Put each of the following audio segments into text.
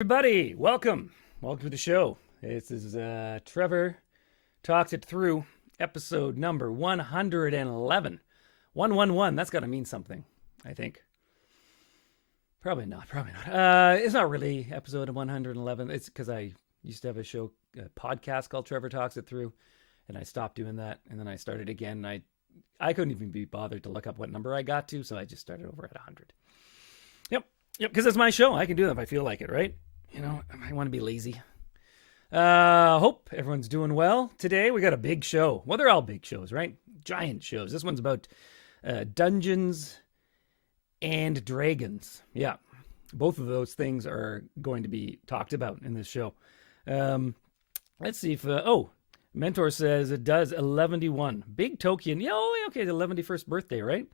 Everybody, welcome to the show. This is Trevor Talks It Through, episode number 111. 111, that's got to mean something, I think. Probably not. It's not really episode 111. It's because I used to have a podcast called Trevor Talks It Through, and I stopped doing that, and then I started again, and I couldn't even be bothered to look up what number I got to, so I just started over at 100. Yep, because it's my show. I can do that if I feel like it, right? You know, I want to be lazy. Hope everyone's doing well. Today we got a big show. Well, they're all big shows, right? Giant shows. This one's about Dungeons and Dragons. Yeah, both of those things are going to be talked about in this show. Let's see if... Mentor says it does 11-1. Big token. Yeah, okay, the 11st birthday, right?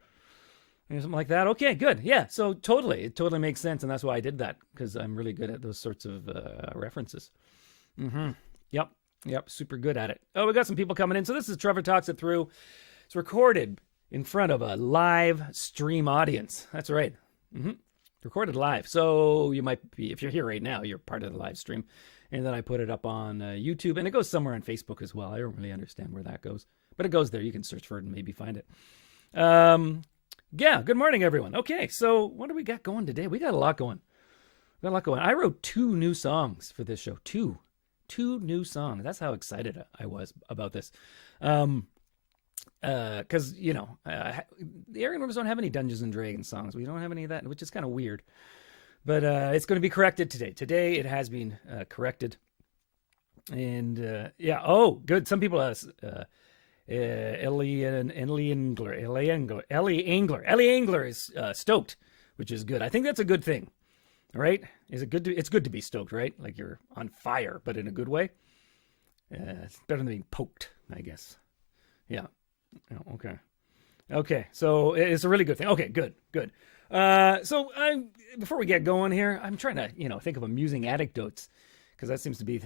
Something like that. Okay, good. Yeah, so it totally makes sense, and that's why I did that, because I'm really good at those sorts of references. Yep, super good at it. Oh, we got some people coming in. So this is Trevor Talks It Through. It's recorded in front of a live stream audience. That's right. Recorded live. So you might be, if you're here right now, you're part of the live stream. And then I put it up on YouTube, and it goes somewhere on Facebook as well. I don't really understand where that goes, but it goes there. You can search for it and maybe find it. Yeah, good morning, everyone. Okay, so what do we got going today? We got a lot going. I wrote 2 new songs for this show. Two new songs. That's how excited I was about this. Because, the area members don't have any Dungeons and Dragons songs. We don't have any of that, which is kind of weird. But it's going to be corrected today. Today it has been corrected. And, good. Some people ask... Ellie Angler is stoked, which is good. I think that's a good thing, right? It's good to be stoked, right? Like you're on fire, but in a good way. It's better than being poked, I guess. Yeah. Oh, okay. So it's a really good thing. Okay, good. So before we get going here, I'm trying to think of amusing anecdotes, because that seems to be.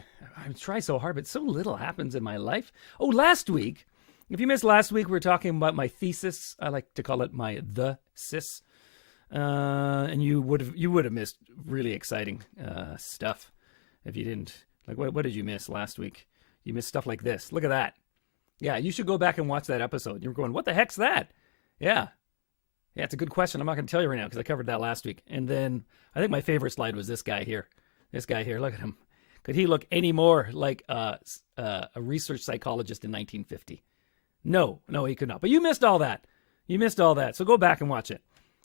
I'm trying so hard, but so little happens in my life. Oh, last week. If you missed last week, we were talking about my thesis. I like to call it my thesis. And you would have missed really exciting stuff if you didn't. Like, what did you miss last week? You missed stuff like this. Look at that. Yeah, you should go back and watch that episode. You're going, what the heck's that? Yeah, it's a good question. I'm not going to tell you right now because I covered that last week. And then I think my favorite slide was this guy here. Look at him. Could he look any more like a research psychologist in 1950? No, he could not. But you missed all that. So go back and watch it.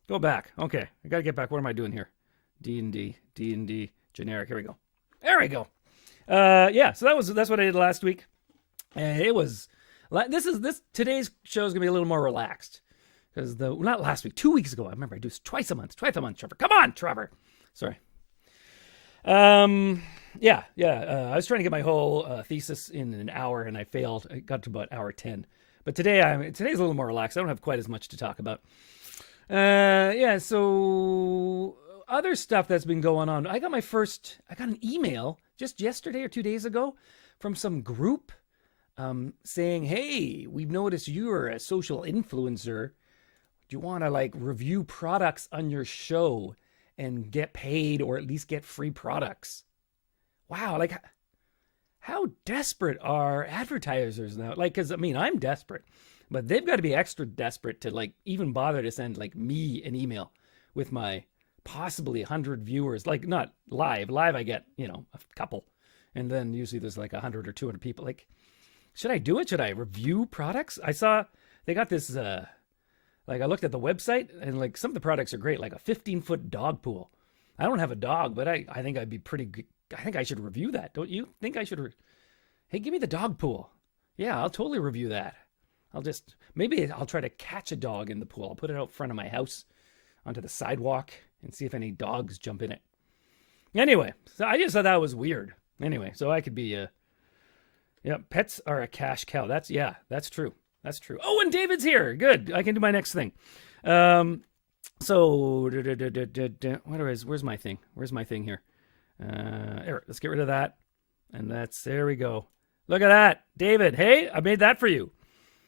Go back. Okay, I got to get back. What am I doing here? D&D, generic. Here we go. There we go. So that's what I did last week. It was today's show is gonna be a little more relaxed because not last week, 2 weeks ago. I remember I do twice a month. Trevor, come on, Trevor. Sorry. I was trying to get my whole thesis in an hour, and I failed. I got to about hour 10. But today's a little more relaxed. I don't have quite as much to talk about. So other stuff that's been going on. I got an email just yesterday or 2 days ago from some group saying, hey, we've noticed you're a social influencer. Do you want to review products on your show and get paid or at least get free products? Wow, how desperate are advertisers now? Because I'm desperate, but they've got to be extra desperate to even bother to send me an email with my possibly 100 viewers. Not live. Live I get, a couple. And then usually there's 100 or 200 people. Should I do it? Should I review products? I saw they got this, I looked at the website and some of the products are great, like a 15-foot dog pool. I don't have a dog, but I think I'd be pretty good. I think I should review that. Don't you think I should? Hey, give me the dog pool. Yeah, I'll totally review that. Maybe I'll try to catch a dog in the pool. I'll put it out front of my house onto the sidewalk and see if any dogs jump in it. Anyway, so I just thought that was weird. Anyway, so I could be pets are a cash cow. That's true. Oh, and David's here. Good. I can do my next thing. So where's my thing? Where's my thing here? Let's get rid of that. And there we go. Look at that. David, hey, I made that for you.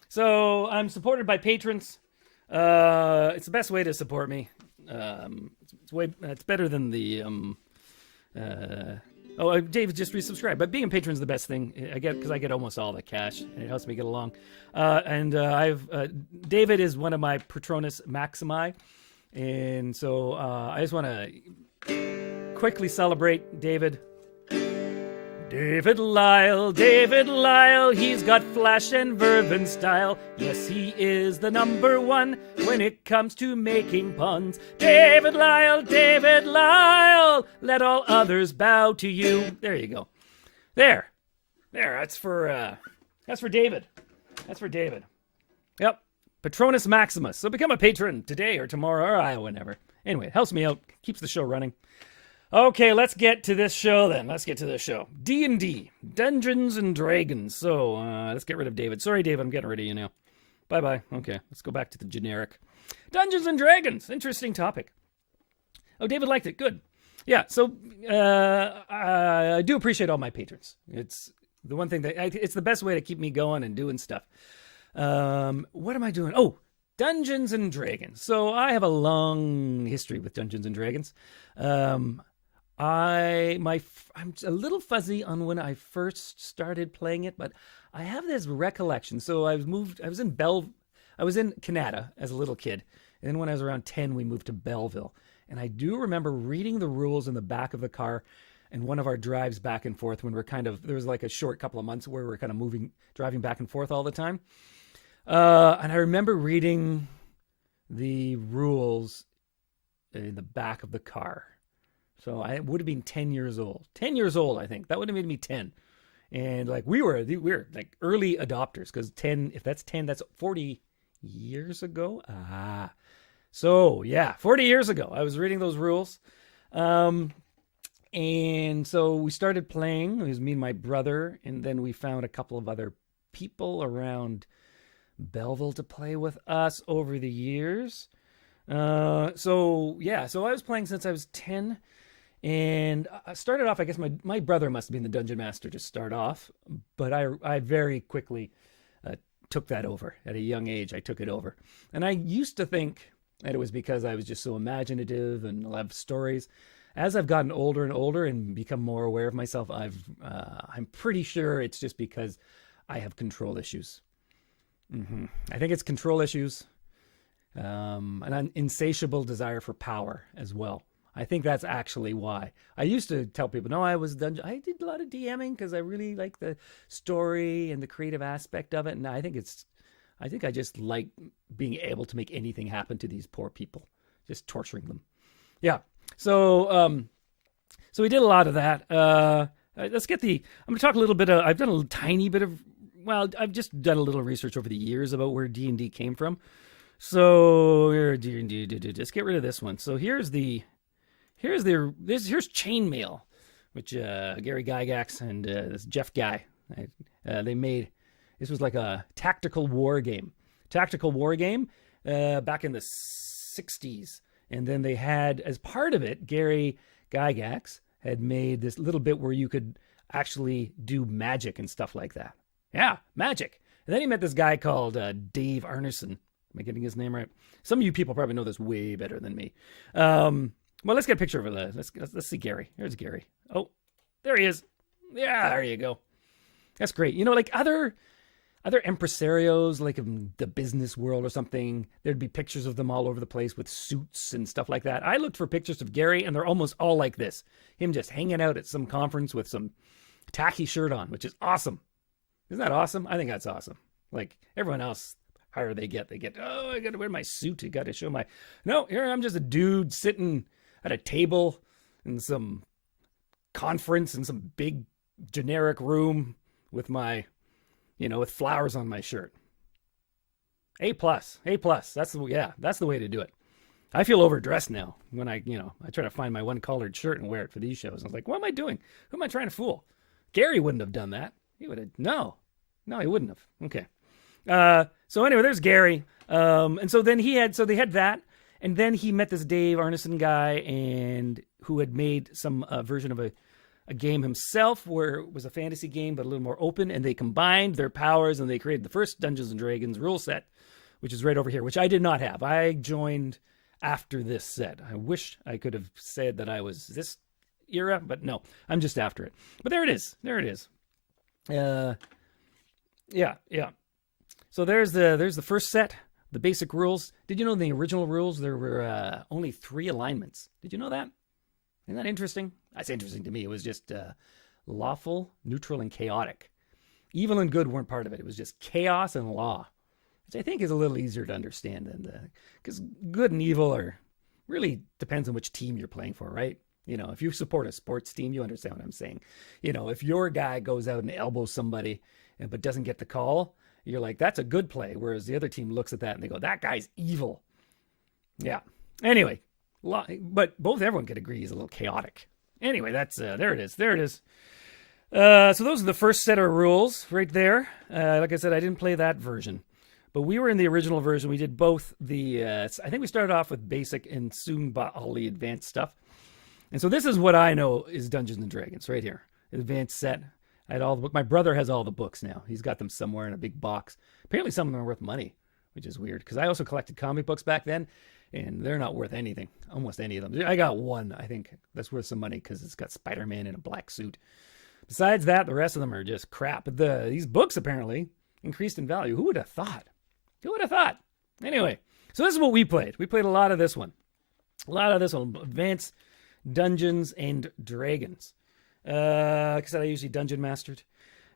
So I'm supported by patrons. It's the best way to support me. It's better than the David just resubscribed. But being a patron is the best thing. I get because I get almost all the cash, and it helps me get along. David is one of my Patronus Maximi, and so I just want to quickly celebrate David. David Lyle, he's got flash and verve and style. Yes, he is the number one when it comes to making puns. David Lyle, let all others bow to you. There you go. There, that's for David. That's for David. Yep, Patronus Maximus. So become a patron today or tomorrow or whenever. Anyway, it helps me out, keeps the show running. Okay, let's get to this show then. D&D, Dungeons and Dragons. So let's get rid of David. Sorry, David, I'm getting rid of you now. Bye-bye. Okay, let's go back to the generic. Dungeons and Dragons. Interesting topic. Oh, David liked it. Good. Yeah, so I do appreciate all my patrons. It's the one thing it's the best way to keep me going and doing stuff. What am I doing? Oh, Dungeons and Dragons. So I have a long history with Dungeons and Dragons. I'm a little fuzzy on when I first started playing it, but I have this recollection. So I was in Canada as a little kid, and then when I was around 10, we moved to Belleville, and I do remember reading the rules in the back of the car, and one of our drives back and forth when there was like a short couple of months where we were kind of driving back and forth all the time, and I remember reading the rules in the back of the car. So I would have been 10 years old. 10 years old, I think. That would have made me 10. And like we were like early adopters, because 10, if that's 10, that's 40 years ago. So yeah, 40 years ago, I was reading those rules. And so we started playing. It was me and my brother, and then we found a couple of other people around Belleville to play with us over the years. So I was playing since I was 10. And I started off, I guess my brother must have been the dungeon master to start off, but I very quickly took that over. At a young age, I took it over. And I used to think that it was because I was just so imaginative and love stories. As I've gotten older and older and become more aware of myself, I'm pretty sure it's just because I have control issues. I think it's control issues, an insatiable desire for power as well. I think that's actually why. I used to tell people, no, I did a lot of DMing because I really like the story and the creative aspect of it. And I think I just like being able to make anything happen to these poor people, just torturing them. Yeah. So we did a lot of that. I'm going to talk a little bit. I've done a tiny bit of, I've just done a little research over the years about where D&D came from. So let's get rid of this one. So here's Chainmail, which Gary Gygax and this Jeff Guy, they made. This was like a tactical war game back in the 60s. And then they had, as part of it, Gary Gygax had made this little bit where you could actually do magic and stuff like that. Yeah, magic. And then he met this guy called Dave Arneson. Am I getting his name right? Some of you people probably know this way better than me. Well, let's get a picture of it. Let's see Gary. Here's Gary. Oh, there he is. Yeah, there you go. That's great. You know, like other impresarios, like in the business world or something, there'd be pictures of them all over the place with suits and stuff like that. I looked for pictures of Gary, and they're almost all like this. Him just hanging out at some conference with some tacky shirt on, which is awesome. Isn't that awesome? I think that's awesome. Like everyone else, higher they get, oh, I got to wear my suit. I got to show no, here I'm just a dude sitting at a table in some conference in some big generic room with my, with flowers on my shirt. A+. That's the way to do it. I feel overdressed now when I try to find my one collared shirt and wear it for these shows. I was like, what am I doing? Who am I trying to fool? Gary wouldn't have done that. He would have, no, he wouldn't have. Okay. So anyway, there's Gary. And so then they had that. And then he met this Dave Arneson guy, and who had made some version of a game himself, where it was a fantasy game but a little more open, and they combined their powers and they created the first Dungeons and Dragons rule set, which is right over here, which I did not have. I joined after this set. I wish I could have said that I was this, era, but no, I'm just after it. But there it is. There it is. Yeah. So there's the first set, the basic rules. Did you know in the original rules there were only 3 alignments? Did you know that? Isn't that interesting? That's interesting to me. It was just lawful, neutral, and chaotic. Evil and good weren't part of it. It was just chaos and law, which I think is a little easier to understand than because good and evil are really depends on which team you're playing for, right? You know, if you support a sports team, you understand what I'm saying. You know, if your guy goes out and elbows somebody but doesn't get the call, you're like, that's a good play. Whereas the other team looks at that and they go, that guy's evil. Yeah. Anyway, but everyone could agree he's a little chaotic. Anyway, that's there it is. There it is. So those are the first set of rules right there. Like I said, I didn't play that version, but we were in the original version. We did both I think we started off with basic and soon bought all the advanced stuff. And so this is what I know is Dungeons and Dragons right here. Advanced set. I had all the books. My brother has all the books now. He's got them somewhere in a big box. Apparently some of them are worth money, which is weird because I also collected comic books back then, and they're not worth anything. Almost any of them. I got one, I think, that's worth some money because it's got Spider-Man in a black suit. Besides that, the rest of them are just crap. But these books apparently increased in value. Who would have thought? Who would have thought? Anyway, so this is what we played. We played a lot of this one. Advanced Dungeons and Dragons. Like I said, I usually dungeon mastered.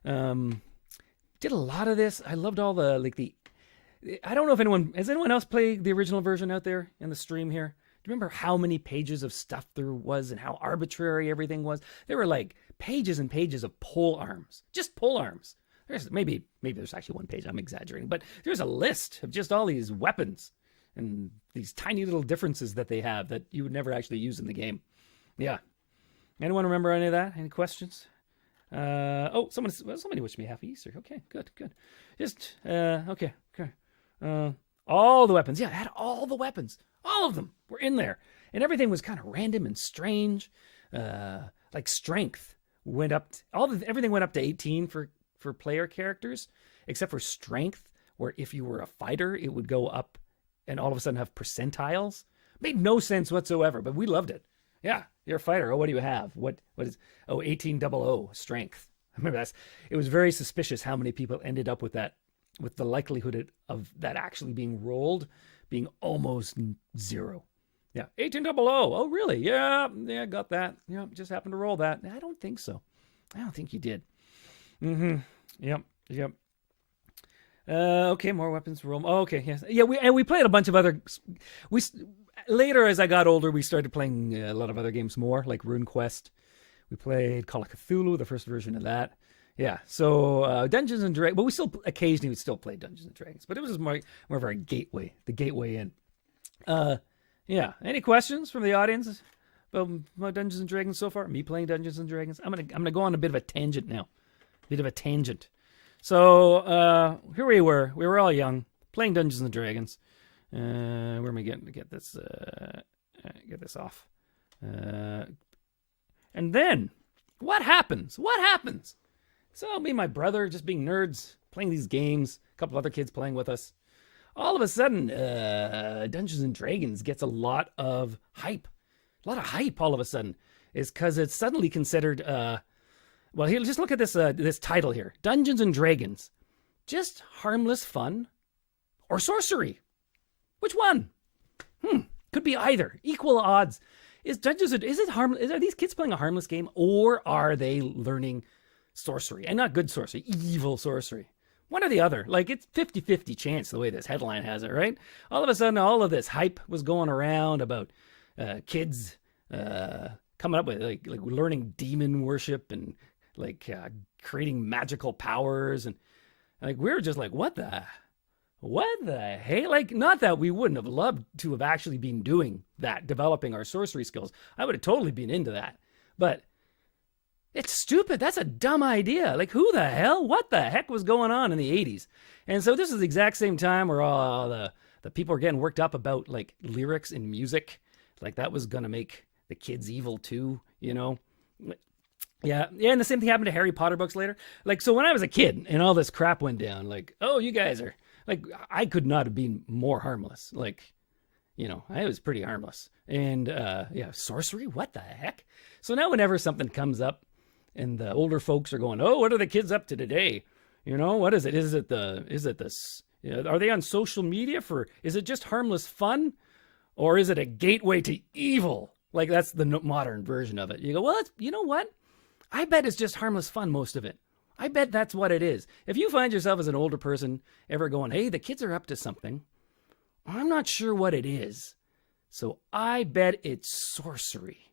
Did a lot of this. I loved all the I don't know if has anyone else played the original version out there in the stream here? Do you remember how many pages of stuff there was and how arbitrary everything was? There were like pages and pages of pole arms, just pole arms. There's maybe there's actually one page. I'm exaggerating, but there's a list of just all these weapons and these tiny little differences that they have that you would never actually use in the game. Yeah. Anyone remember any of that? Any questions? Somebody wished me happy Easter. Okay, good. Just okay. All the weapons. Yeah, I had all the weapons. All of them were in there, and everything was kind of random and strange. Like strength went up. Everything went up to 18 for player characters, except for strength, where if you were a fighter, it would go up, and all of a sudden have percentiles. Made no sense whatsoever, but we loved it. Yeah, you're a fighter. Oh, what do you have? What is 1800 strength? I remember it was very suspicious how many people ended up with that, with the likelihood of that actually being rolled being almost 0. Yeah, 1800. Oh, really? Yeah, got that. Yeah, just happened to roll that. I don't think so. I don't think you did. Yep. Okay, more weapons roll. Oh, okay, yes. Yeah, we played a bunch of other. Later, as I got older, we started playing a lot of other games more, like Rune Quest. We played Call of Cthulhu, the first version of that. Yeah, so Dungeons and Dragons, but we still occasionally would still play Dungeons and Dragons, but it was more of our gateway, the gateway in. Yeah, any questions from the audience about Dungeons and Dragons so far? Me playing Dungeons and Dragons? I'm gonna go on a bit of a tangent now, So here we were all young, playing Dungeons and Dragons. Where am I getting to get this? Get this off. And then, what happens? So me and my brother just being nerds, playing these games, a couple other kids playing with us. All of a sudden, Dungeons and Dragons gets a lot of hype. All of a sudden. Is because it's suddenly considered, well, here, just look at this title here. Dungeons and Dragons. Just harmless fun or sorcery? Which one? Could be either. Equal odds. Are these kids playing a harmless game, or are they learning sorcery? And not good sorcery, evil sorcery. One or the other. Like, it's 50-50 chance the way this headline has it, right? All of a sudden, all of this hype was going around about kids coming up with like learning demon worship and like creating magical powers, and like we were just like, what the hey? Like, not that we wouldn't have loved to have actually been doing that, developing our sorcery skills. I would have totally been into that. But it's stupid. That's a dumb idea. Like, who the hell? What the heck was going on in the 80s? And so this is the exact same time where all the people are getting worked up about like lyrics and music. Like that was going to make the kids evil too, you know? Yeah, and the same thing happened to Harry Potter books later. Like, so when I was a kid and all this crap went down, like, oh, you guys are... Like, I could not have been more harmless. Like, you know, I was pretty harmless. And, yeah, sorcery? What the heck? So now whenever something comes up and the older folks are going, oh, what are the kids up to today? What is it? Are they on social media is it just harmless fun? Or is it a gateway to evil? Like that's the modern version of it. You go, well, you know what? I bet it's just harmless fun, most of it. I bet that's what it is. If you find yourself as an older person ever going, hey, the kids are up to something, I'm not sure what it is. So I bet it's sorcery.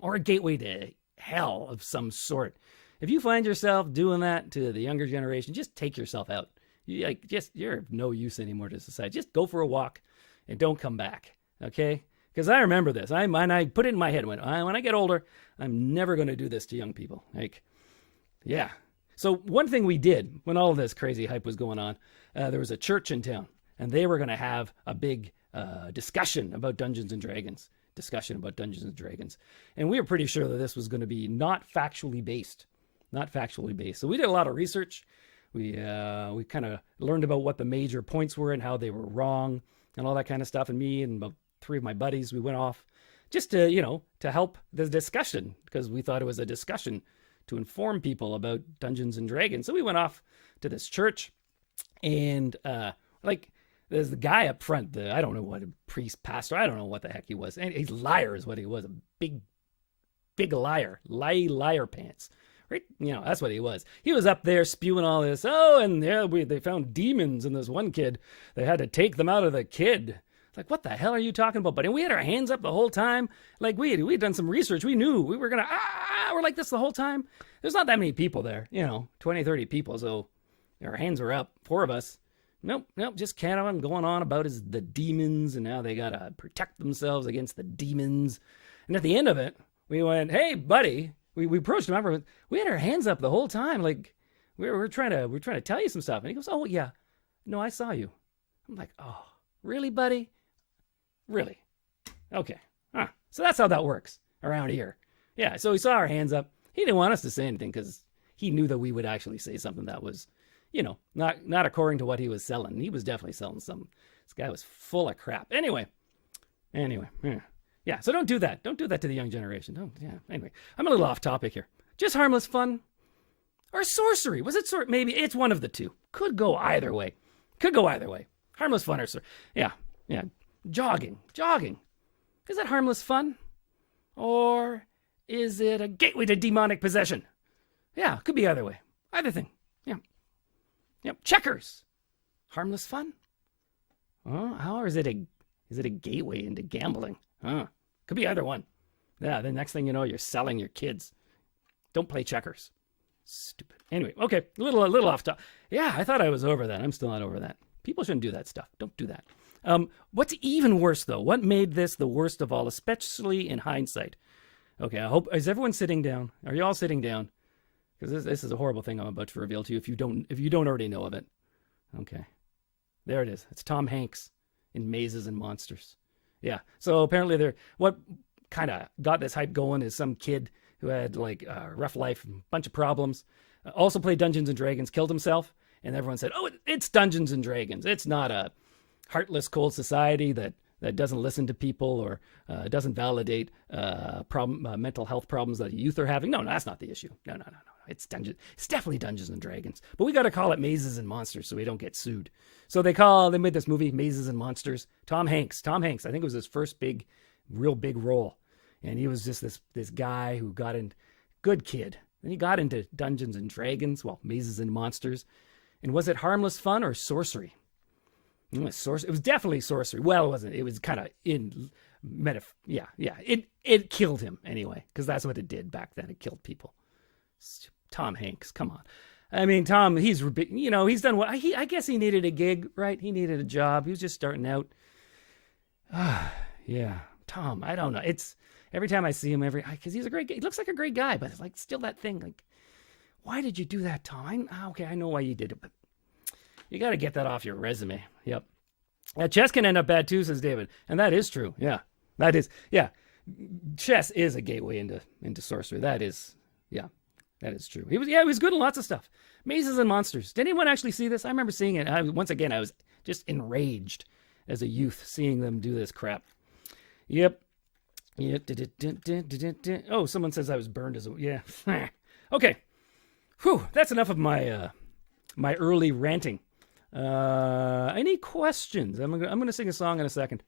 Or a gateway to hell of some sort. If you find yourself doing that to the younger generation, just take yourself out. You're of no use anymore to society. Just go for a walk and don't come back, okay? Because I remember this. I put it in my head. When I get older, I'm never going to do this to young people. Yeah. So one thing we did when all of this crazy hype was going on, there was a church in town, and they were going to have a big discussion about Dungeons and Dragons. And we were pretty sure that this was going to be not factually based. So we did a lot of research. We kind of learned about what the major points were and how they were wrong and all that kind of stuff. And me and about 3 of my buddies, we went off just to help the discussion, because we thought it was a discussion to inform people about Dungeons and Dragons. So we went off to this church, and there's the guy up front, I don't know what, a priest, pastor, I don't know what the heck he was. And he's liar is what he was, a big liar, liar pants. Right? That's what he was. He was up there spewing all this. Oh, and they found demons in this one kid. They had to take them out of the kid. Like, what the hell are you talking about, buddy? And we had our hands up the whole time. Like, we'd done some research. We knew we were going to, we're like this the whole time. There's not that many people there, 20, 30 people. So our hands were up, 4 of us. Nope, just kind of going on about the demons and how they got to protect themselves against the demons. And at the end of it, we went, hey, buddy. We approached him. We had our hands up the whole time. Like, we're trying to tell you some stuff. And he goes, oh, yeah. No, I saw you. I'm like, oh, really, buddy? Really? Okay. So that's how that works around here. Yeah, so he saw our hands up. He didn't want us to say anything because he knew that we would actually say something that was, not according to what he was selling. He was definitely selling something. This guy was full of crap. Anyway. Yeah, so don't do that. Don't do that to the young generation. Anyway, I'm a little off topic here. Just harmless fun or sorcery. Was it maybe it's one of the two. Could go either way. Harmless fun or sorcery. Yeah. Jogging. Is that harmless fun? Or is it a gateway to demonic possession? Yeah, could be either way. Either thing. Yeah. Checkers. Harmless fun? Or is it a gateway into gambling? Could be either one. Yeah, the next thing you know, you're selling your kids. Don't play checkers. Stupid. Anyway, okay, a little off topic. Yeah, I thought I was over that. I'm still not over that. People shouldn't do that stuff. Don't do that. What's even worse, though? What made this the worst of all, especially in hindsight? Okay, is everyone sitting down? Are you all sitting down? Because this is a horrible thing I'm about to reveal to you if you don't already know of it. Okay, there it is. It's Tom Hanks in Mazes and Monsters. Yeah, so apparently what kind of got this hype going is some kid who had like a rough life, a bunch of problems, also played Dungeons and Dragons, killed himself, and everyone said, oh, it's Dungeons and Dragons. It's not a heartless, cold society that doesn't listen to people or doesn't validate mental health problems that youth are having. No, that's not the issue. No. It's definitely Dungeons and Dragons. But we got to call it Mazes and Monsters so we don't get sued. So they made this movie, Mazes and Monsters. Tom Hanks, I think it was his first real big role. And he was just this guy who got in, good kid. And he got into Dungeons and Dragons, Mazes and Monsters. And was it harmless fun or sorcery? It was definitely sorcery. Well, it wasn't. It was kind of yeah. It killed him anyway, because that's what it did back then. It killed people. Tom Hanks, come on. I mean, Tom, he's done what I guess he needed a gig, right? He needed a job. He was just starting out. Yeah, Tom, I don't know. It's every time I see him, because he's a great guy. He looks like a great guy, but it's like still that thing. Like, why did you do that, Tom? Okay, I know why you did it, but you got to get that off your resume. Yep. Chess can end up bad too, says David, and that is true. Yeah, that is. Yeah, chess is a gateway into sorcery. That is. Yeah. That is true. He was good at lots of stuff. Mazes and Monsters. Did anyone actually see this? I remember seeing it. Once again, I was just enraged as a youth seeing them do this crap. Yep. Yeah. Oh, someone says I was burned as a yeah. Okay. Whew. That's enough of my my early ranting. Any questions? I'm gonna sing a song in a second.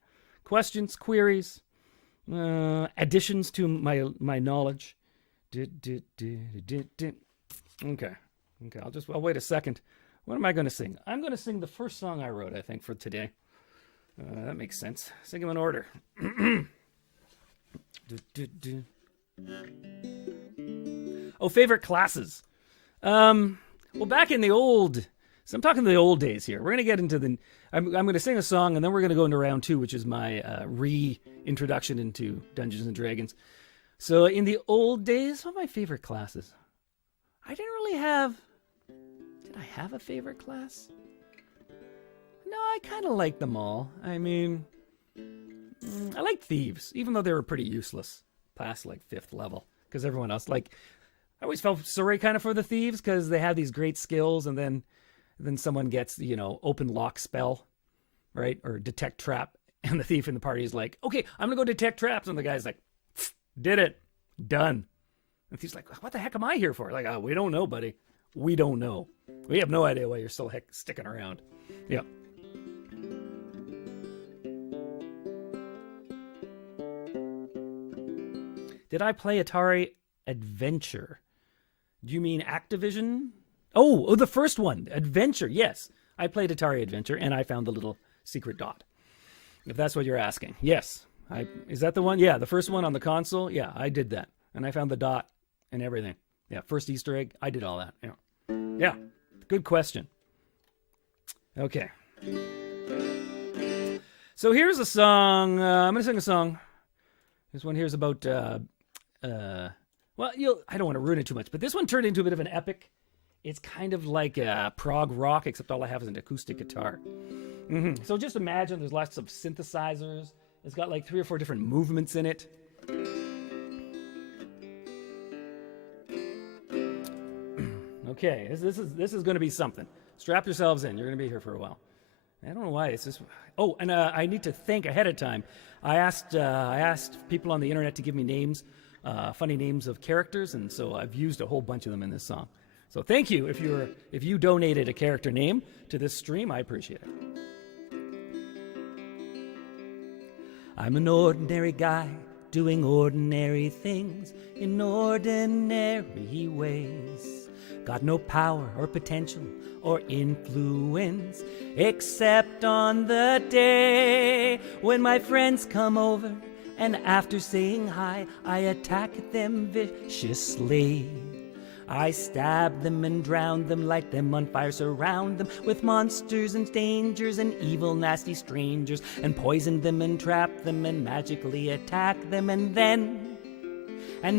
Questions, queries, additions to my knowledge. Okay. I'll wait a second. What am I going to sing? I'm going to sing the first song I wrote, I think, for today. That makes sense. Sing them in order. Oh, favorite classes. Well, back in the old... So I'm talking the old days here. We're going to get into the... I'm going to sing a song, and then we're going to go into round 2, which is my reintroduction into Dungeons & Dragons. So in the old days, what are my favorite classes? I didn't really have... Did I have a favorite class? No, I kind of liked them all. I mean, I liked thieves, even though they were pretty useless past like 5th level. Because everyone else, like, I always felt sorry kind of for the thieves because they have these great skills, and then someone gets, you know, open lock spell, right? Or detect trap. And the thief in the party is like, okay, I'm going to go detect traps. And the guy's like, did it. Done. And the thief's like, what the heck am I here for? Like, oh, we don't know, buddy. We don't know. We have no idea why you're still sticking around. Yeah. Did I play Atari Adventure? Do you mean Activision? Oh, the first one, Adventure. Yes, I played Atari Adventure, and I found the little secret dot. If that's what you're asking, yes. Is that the one? Yeah, the first one on the console. Yeah, I did that, and I found the dot and everything. Yeah, first Easter egg. I did all that. Yeah. Yeah, good question. Okay. So here's a song. I'm going to sing a song. This one here is about, well, I don't want to ruin it too much, but this one turned into a bit of an epic. It's kind of like prog rock, except all I have is an acoustic guitar. So just imagine there's lots of synthesizers. It's got like 3 or 4 different movements in it. Okay, this is going to be something. Strap yourselves in. You're going to be here for a while. I don't know why it's just. Oh, and I need to thank ahead of time. I asked people on the internet to give me names, funny names of characters, and so I've used a whole bunch of them in this song. So thank you if you donated a character name to this stream. I appreciate it. I'm an ordinary guy doing ordinary things in ordinary ways. Got no power or potential or influence except on the day when my friends come over, and after saying hi, I attack them viciously. I stab them and drown them, light them on fire, surround them with monsters and dangers and evil, nasty strangers, and poison them and trap them and magically attack them, and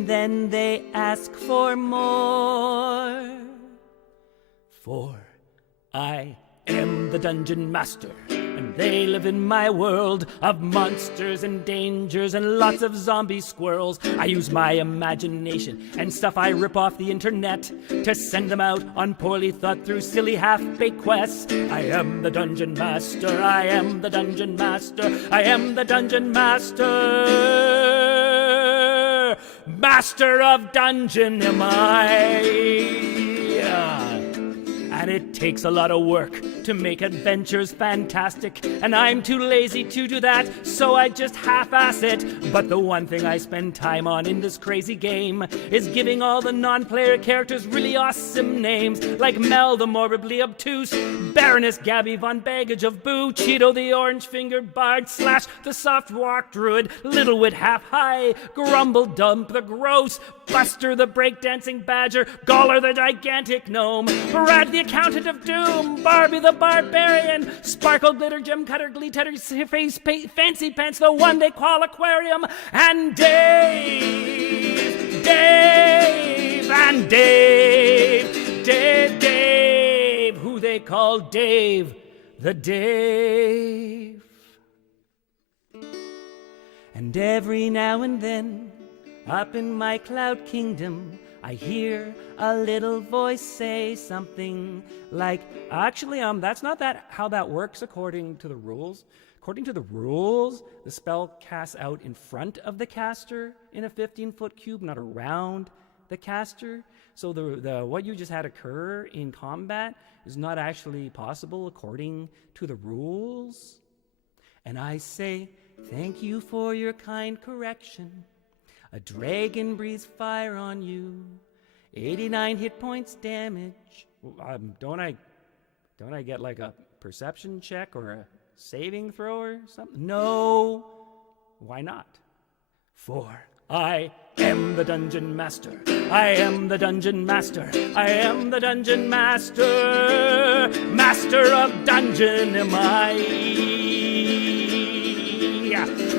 then they ask for more. For I am the Dungeon Master, and they live in my world of monsters and dangers and lots of zombie squirrels. I use my imagination and stuff I rip off the internet to send them out on poorly thought through silly half-baked quests. I am the Dungeon Master, I am the Dungeon Master, I am the Dungeon Master. Master of Dungeon am I. And it takes a lot of work to make adventures fantastic, and I'm too lazy to do that, so I just half-ass it. But the one thing I spend time on in this crazy game is giving all the non-player characters really awesome names, like Mel the morbidly obtuse, Baroness Gabby von Baggage of Boo, Cheeto the orange-fingered bard, Slash the soft-walk druid, Littlewit half-high, Grumble Dump the gross, Buster the breakdancing badger, Gawler the gigantic gnome, Brad the accountant of doom, Barbie the barbarian, Sparkle Glitter Gem Cutter Glee Tutter Face Fancy Pants the one they call Aquarium, and Dave, who they call Dave the Dave. And every now and then, up in my cloud kingdom, I hear a little voice say something like, actually, that's not how that works according to the rules. According to the rules, the spell casts out in front of the caster in a 15-foot cube, not around the caster. So the what you just had occur in combat is not actually possible according to the rules. And I say, thank you for your kind correction. A dragon breathes fire on you. 89 hit points damage. Don't I get like a perception check or a saving throw or something? No. Why not? For I am the Dungeon Master. I am the Dungeon Master. I am the Dungeon Master. Master of Dungeon am I.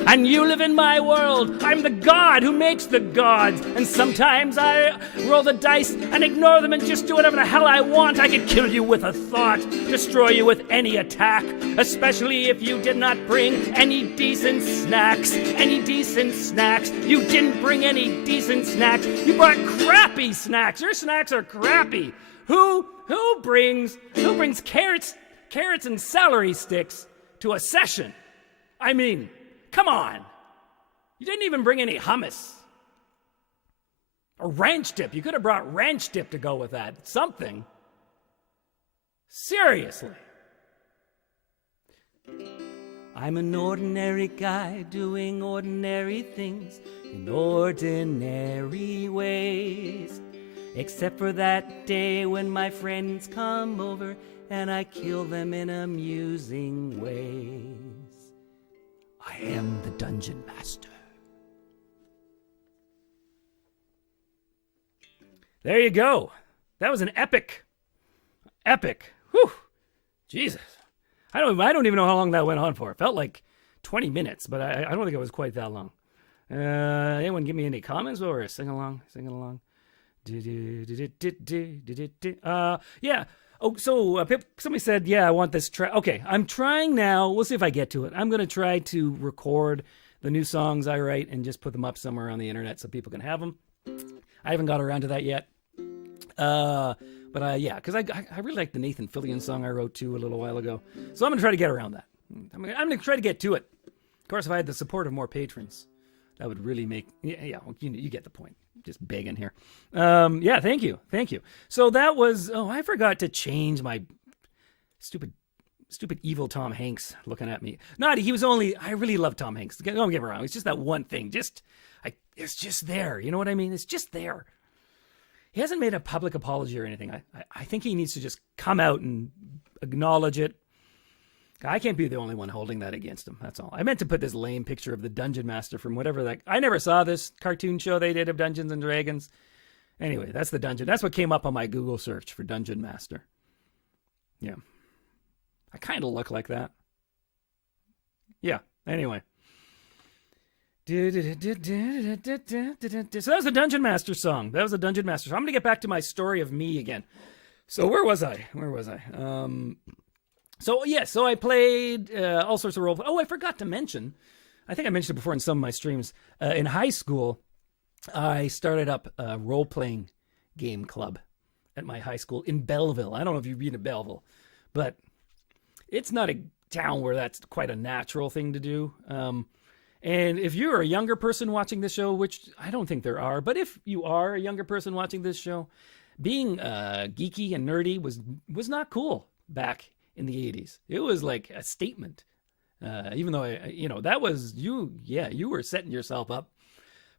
And you live in my world. I'm the god who makes the gods. And sometimes I roll the dice and ignore them and just do whatever the hell I want. I could kill you with a thought, destroy you with any attack, especially if you did not bring any decent snacks. Any decent snacks. You didn't bring any decent snacks. You brought crappy snacks. Your snacks are crappy. Who brings carrots and celery sticks to a session? I mean, come on. You didn't even bring any hummus. Or ranch dip. You could have brought ranch dip to go with that. Something. Seriously. I'm an ordinary guy doing ordinary things in ordinary ways. Except for that day when my friends come over and I kill them in amusing ways. I am the Dungeon Master. There you go. That was an epic. Whew. Jesus. I don't even know how long that went on for. It felt like 20 minutes, but I don't think it was quite that long. Anyone give me any comments while we're singing along? Yeah. Oh, so somebody said, yeah, I want this track. Okay, I'm trying now. We'll see if I get to it. I'm going to try to record the new songs I write and just put them up somewhere on the internet so people can have them. I haven't got around to that yet. But yeah, because I really like the Nathan Fillion song I wrote too a little while ago. So I'm going to try to get around that. I'm going to try to get to it. Of course, if I had the support of more patrons, that would really make, yeah, you get the point. Just begging here. Yeah, thank you. So that was, I forgot to change my stupid evil Tom Hanks looking at me. I really love Tom Hanks. Don't get me wrong. It's just that one thing. It's just there. You know what I mean? It's just there. He hasn't made a public apology or anything. I think he needs to just come out and acknowledge it. I can't be the only one holding that against him. That's all. I meant to put this lame picture of the Dungeon Master from whatever that... I never saw this cartoon show they did of Dungeons and Dragons. Anyway, that's the dungeon. That's what came up on my Google search for Dungeon Master. Yeah. I kind of look like that. Yeah. Anyway. So that was a Dungeon Master song. I'm going to get back to my story of me again. So where was I? So I played all sorts of role. Oh, I forgot to mention. I think I mentioned it before in some of my streams. In high school, I started up a role-playing game club at my high school in Belleville. I don't know if you've been to Belleville, but it's not a town where that's quite a natural thing to do. And if you're a younger person watching this show, which I don't think there are, but if you are a younger person watching this show, being geeky and nerdy was not cool back in the 80s. It was like a statement. Even though, that was you. Yeah, you were setting yourself up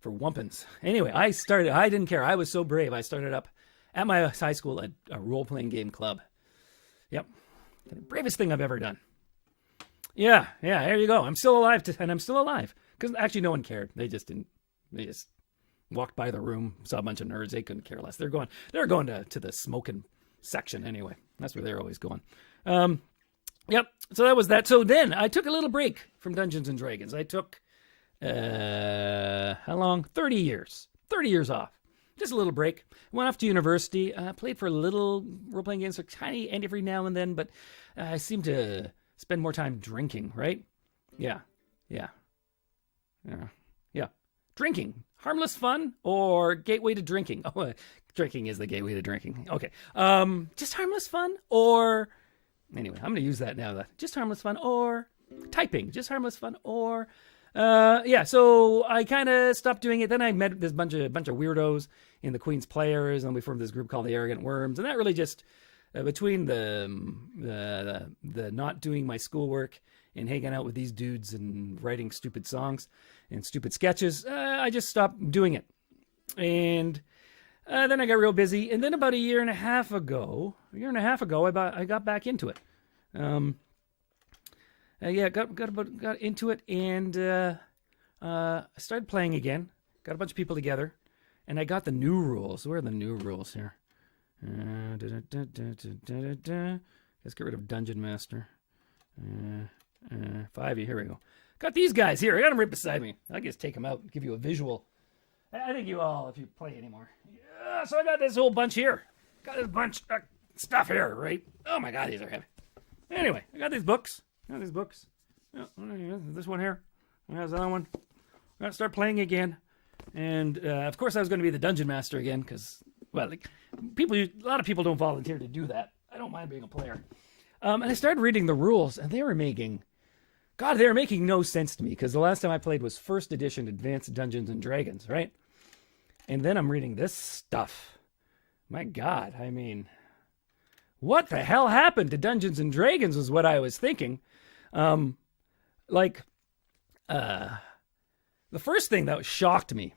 for wumpins. Anyway, I didn't care. I was so brave. I started up at my high school a role-playing game club. Yep. The bravest thing I've ever done. Yeah, there you go. I'm still alive, and I'm still alive. Because actually no one cared. They just walked by the room, saw a bunch of nerds. They couldn't care less. They're going to the smoking section anyway. That's where they're always going. Yep. So that was that. So then I took a little break from Dungeons and Dragons. I took, how long? 30 years. 30 years off. Just a little break. Went off to university. Played for a little role-playing games, so tiny and every now and then, but I seem to spend more time drinking, right? Yeah. Drinking. Harmless fun or gateway to drinking? Oh, drinking is the gateway to drinking. Okay. Just harmless fun or... Anyway, I'm going to use that now. Just harmless fun or typing, just harmless fun. Or yeah, so I kind of stopped doing it. Then I met this bunch of weirdos in the Queen's Players, and we formed this group called the Arrogant Worms, and that really just between the not doing my schoolwork and hanging out with these dudes and writing stupid songs and stupid sketches, I just stopped doing it. And then I got real busy, and then about a year and a half ago, I got back into it. Yeah, got into it, and I started playing again. Got a bunch of people together, and I got the new rules. Where are the new rules here? Let's get rid of Dungeon Master. 5, here we go. Got these guys here. I got them right beside me. I guess take them out and give you a visual. I think you all, if you play anymore. Yeah, so I got this whole bunch here. Got this bunch of stuff here, right? Oh my God, these are heavy. Anyway, I got these books. Yeah, this one here. There's the other one. I'm going to start playing again. And of course I was going to be the Dungeon Master again because, well, like, a lot of people don't volunteer to do that. I don't mind being a player. And I started reading the rules, and they were making no sense to me because the last time I played was 1st edition Advanced Dungeons and Dragons, right? And then I'm reading this stuff. My God, I mean, what the hell happened to Dungeons and Dragons was what I was thinking. The first thing that shocked me,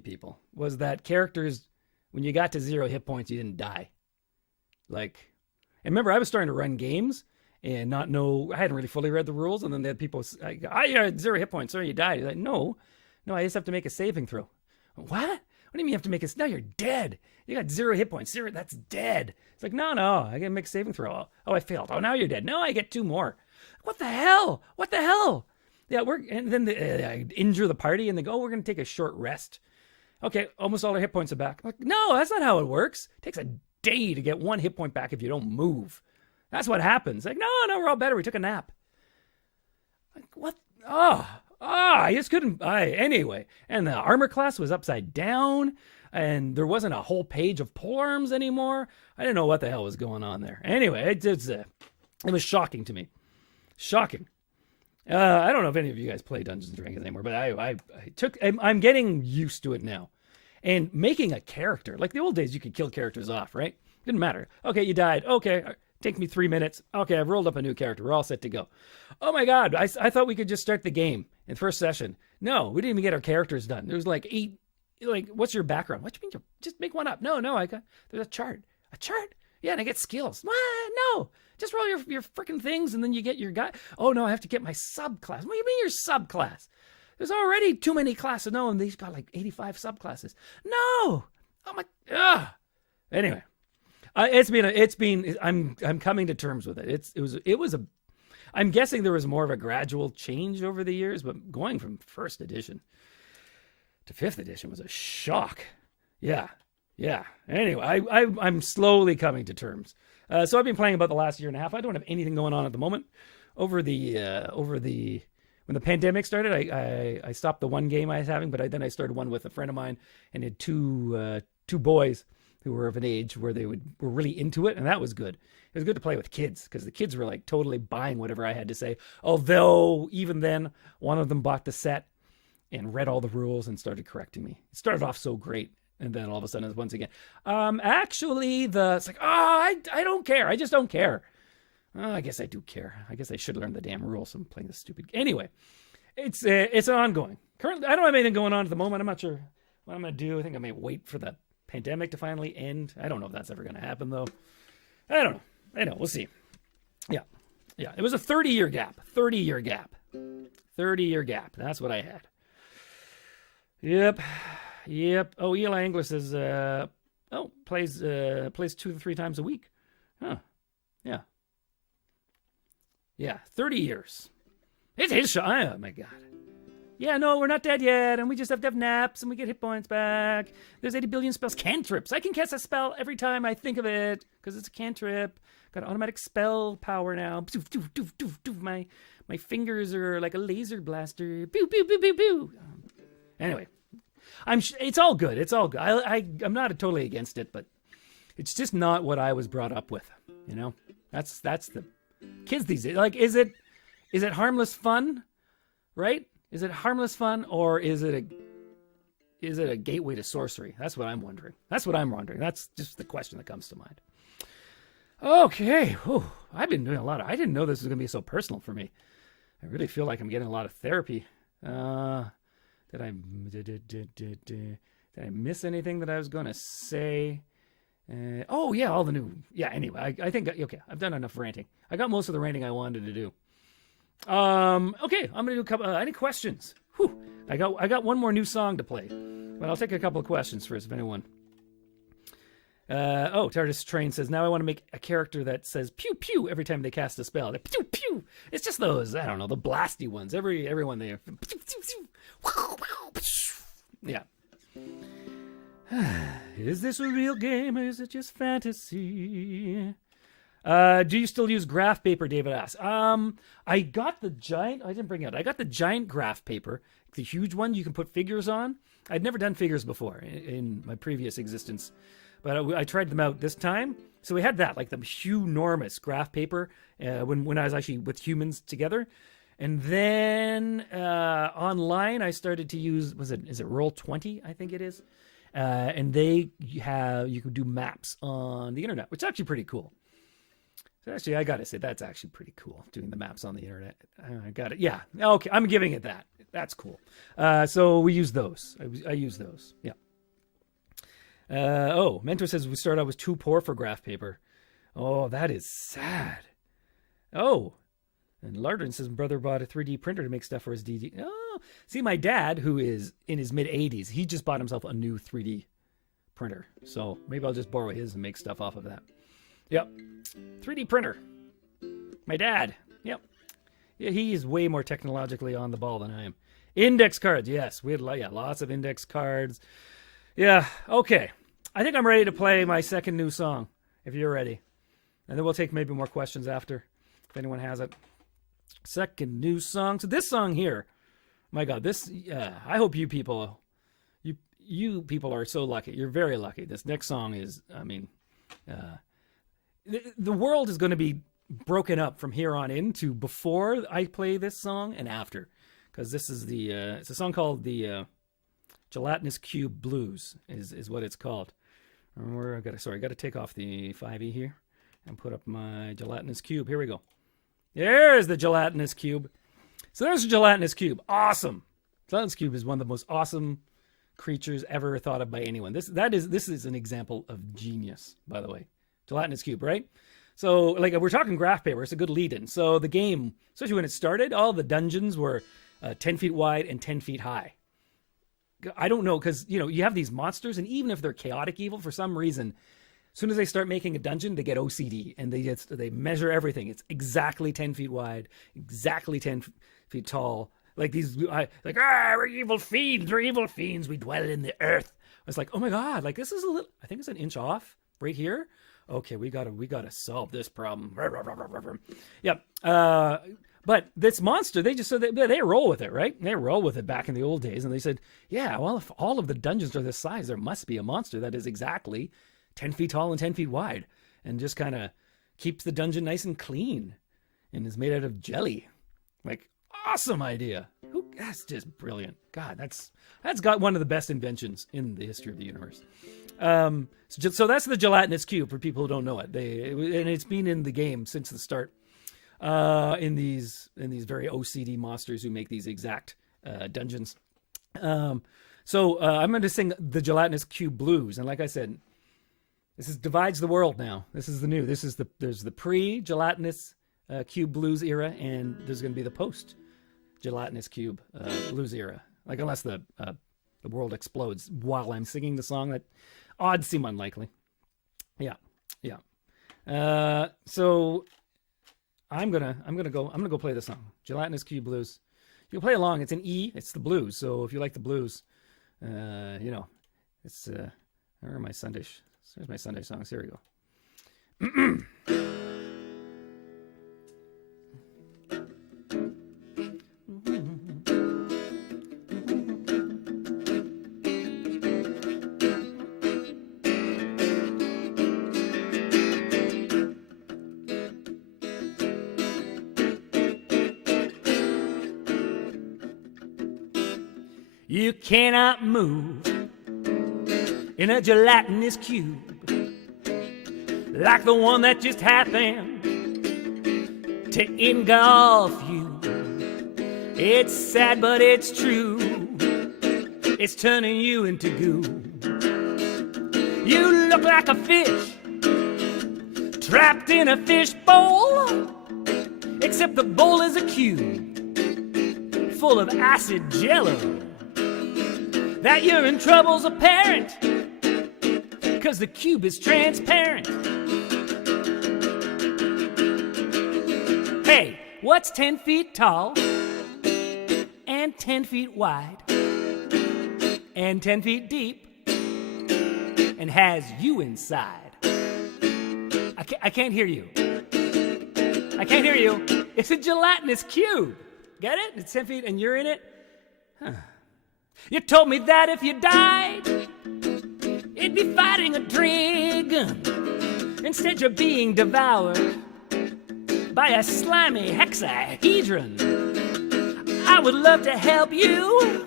people, was that characters, when you got to 0 hit points, you didn't die. Like, and remember, I was starting to run games and not know, I hadn't really fully read the rules, and then they had people, you had 0 hit points, sorry, you died. You're like, no, I just have to make a saving throw. What? What do you mean you have to make no, you're dead. You got 0 hit points. 0, that's dead. It's like, no, I gotta make a saving throw. Oh, I failed. Oh, now you're dead. No, I get 2 more. What the hell? Yeah, and then I injure the party, and they go, we're gonna take a short rest. Okay, almost all our hit points are back. I'm like, no, that's not how it works. It takes a day to get 1 hit point back if you don't move. That's what happens. Like, no, we're all better. We took a nap. Like, what? I just couldn't. Anyway, and the armor class was upside down, and there wasn't a whole page of polearms anymore. I didn't know what the hell was going on there. Anyway, it was shocking to me. Shocking. I don't know if any of you guys play Dungeons and Dragons anymore, but I'm getting used to it now. And making a character, like the old days, you could kill characters off, right? Didn't matter. Okay, you died. Okay, take me 3 minutes. Okay, I've rolled up a new character. We're all set to go. Oh my God, I thought we could just start the game in first session. No, we didn't even get our characters done. There was like 8, like, what's your background? What do you mean? Just make one up. No, there's a chart. A chart? Yeah, and I get skills. What? No. Just roll your freaking things, and then you get your guy. Oh, no, I have to get my subclass. What do you mean your subclass? There's already too many classes. No, and these got like 85 subclasses. No. Oh, my. Ugh. Anyway, I'm coming to terms with it. I'm guessing there was more of a gradual change over the years, but going from 1st edition to 5th edition was a shock. Yeah. Anyway, I'm slowly coming to terms. So I've been playing about the last year and a half. I don't have anything going on at the moment. When the pandemic started, I stopped the one game I was having, but then I started one with a friend of mine and had two boys who were of an age where they were really into it, and that was good. It was good to play with kids because the kids were like totally buying whatever I had to say. Although even then, one of them bought the set and read all the rules and started correcting me. It started off so great. And then all of a sudden, once again, it's like, I don't care. I just don't care. I guess I do care. I guess I should learn the damn rules. I'm playing this stupid. Anyway, it's ongoing. Currently, I don't have anything going on at the moment. I'm not sure what I'm going to do. I think I may wait for the pandemic to finally end. I don't know if that's ever going to happen, though. I don't know. I know. We'll see. Yeah. It was a 30-year gap. 30-year gap. That's what I had. Yep. Oh, Eli English says, plays 2 to 3 times a week. Huh. Yeah. 30 years. It's his show. Oh, my God. Yeah, no, we're not dead yet, and we just have to have naps, and we get hit points back. There's 80 billion spells. Cantrips. I can cast a spell every time I think of it, because it's a cantrip. Got automatic spell power now. My fingers are like a laser blaster. Pew, pew, pew, pew, pew. Anyway. It's all good. It's all good. I'm not totally against it, but it's just not what I was brought up with. You know, that's the kids these days. Like, is it Is it harmless fun? Right? Is it harmless fun, or is it a gateway to sorcery? That's what I'm wondering. That's just the question that comes to mind. Okay. Whew. I've been doing a lot. I didn't know this was going to be so personal for me. I really feel like I'm getting a lot of therapy. Did I miss anything that I was going to say? Oh, yeah, all the new. Yeah, anyway, I think, okay, I've done enough ranting. I got most of the ranting I wanted to do. Okay, I'm going to do a couple, any questions? Whew. I got one more new song to play, but I'll take a couple of questions first, if anyone. TARDIS Train says, now I want to make a character that says pew pew every time they cast a spell. They're pew pew. It's just those, I don't know, the blasty ones. Everyone there. Yeah. Is this a real game or is it just fantasy? Do you still use graph paper, David asks. I got the giant, I didn't bring it out. I got the giant graph paper, the huge one you can put figures on. I'd never done figures before in my previous existence. But I tried them out this time. So we had that, like the enormous graph paper when I was actually with humans together. And then online I started to use, is it Roll20, I think it is. And you can do maps on the internet, which is actually pretty cool. So actually, I got to say, that's actually pretty cool, doing the maps on the internet. I got it. Yeah. Okay, I'm giving it that. That's cool. So we use those. I use those. Yeah. Mentor says we started out was too poor for graph paper. Oh, that is sad. Oh, and Lardon says brother bought a 3D printer to make stuff for his DD. Oh, see, my dad, who is in his mid-80s, he just bought himself a new 3D printer. So maybe I'll just borrow his and make stuff off of that. Yep, 3D printer. My dad. Yep. Yeah, he is way more technologically on the ball than I am. Index cards, yes, we had lots of index cards. Yeah, okay. I think I'm ready to play my second new song, if you're ready. And then we'll take maybe more questions after, if anyone has it. Second new song. So this song here, my God, I hope you people are so lucky. You're very lucky. This next song is, the world is going to be broken up from here on in to before I play this song and after. Because this is it's a song called the Gelatinous Cube Blues is what it's called. I got to take off the 5e here and put up my Gelatinous Cube. Here we go. There's the Gelatinous Cube. So there's the Gelatinous Cube. Awesome. Gelatinous Cube is one of the most awesome creatures ever thought of by anyone. This is an example of genius, by the way. Gelatinous Cube, right? So, like, we're talking graph paper. It's a good lead-in. So the game, especially when it started, all the dungeons were 10 feet wide and 10 feet high. I don't know, because, you have these monsters, and even if they're chaotic evil, for some reason, as soon as they start making a dungeon, they get OCD, and they measure everything. It's exactly 10 feet wide, exactly 10 feet tall. Like we're evil fiends, we dwell in the earth. I was like, oh my God, like this is I think it's an inch off right here. Okay, we gotta solve this problem. Yep. But this monster, they roll with it, right? They roll with it back in the old days, and they said, yeah, well, if all of the dungeons are this size, there must be a monster that is exactly 10 feet tall and 10 feet wide, and just kind of keeps the dungeon nice and clean, and is made out of jelly. Like, awesome idea. That's just brilliant. God, that's got one of the best inventions in the history of the universe. So that's the Gelatinous Cube for people who don't know it. And it's been in the game since the start. In these very OCD monsters who make these exact dungeons. So I'm going to sing the Gelatinous Cube Blues, and like I said, this divides the world now. This is the new. There's the pre-Gelatinous Cube Blues era, and there's going to be the post-Gelatinous Cube Blues era. Like, unless the world explodes while I'm singing the song, that odds seem unlikely. Yeah. So I'm gonna go play the song, Gelatinous Cube Blues. You can play along. It's an E. It's the blues. So if you like the blues, it's where are my Sunday? There's my Sunday songs. Here we go. You cannot move in a gelatinous cube like the one that just happened to engulf you. It's sad, but it's true. It's turning you into goo. You look like a fish trapped in a fish bowl, except the bowl is a cube full of acid jello. That you're in trouble's apparent, 'cause the cube is transparent. Hey, what's 10 feet tall and 10 feet wide and 10 feet deep and has you inside? I can't hear you. I can't hear you. It's a gelatinous cube. Get it? It's 10 feet and you're in it? Huh. You told me that if you died, it'd be fighting a dragon. Instead, you're being devoured by a slimy hexahedron. I would love to help you,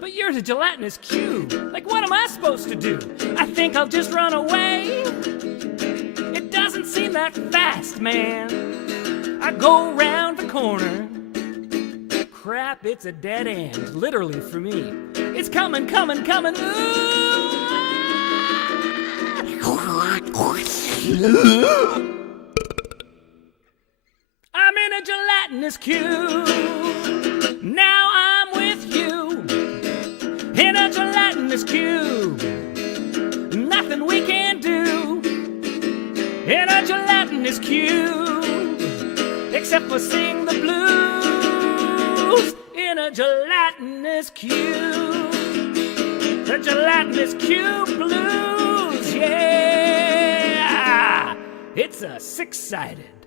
but you're a gelatinous cube. Like, what am I supposed to do? I think I'll just run away. It doesn't seem that fast, man. I go round the corner. Crap, it's a dead end, literally for me. It's coming, coming, coming. Ooh. I'm in a gelatinous cube. Now I'm with you. In a gelatinous cube. Nothing we can do. In a gelatinous cube. Except for sing the blues. In a gelatinous cube. The gelatinous cube blues, yeah! It's a six-sided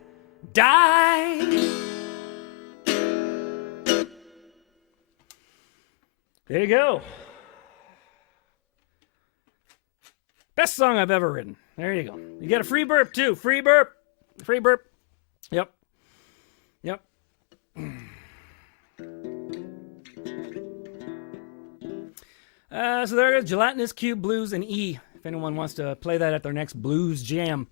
die. There you go. Best song I've ever written. There you go. You get a free burp, too. Free burp. Free burp. Yep. Yep. So there it is, Gelatinous Cube Blues and E. If anyone wants to play that at their next blues jam,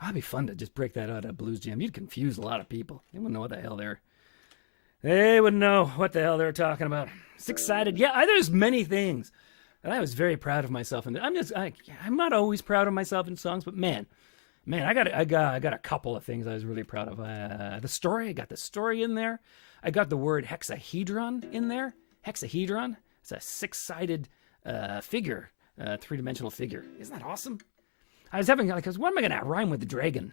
that'd be fun to just break that out at a blues jam. You'd confuse a lot of people. They wouldn't know what the hell they wouldn't know what the hell they're talking about. Six-sided, yeah. There's many things, and I was very proud of myself. And I'm not always proud of myself in songs, but man, I got a couple of things I was really proud of. The story, I got the story in there. I got the word hexahedron in there. Hexahedron. It's a six-sided figure, three-dimensional figure. Isn't that awesome? I was having, because what am I going to rhyme with the dragon?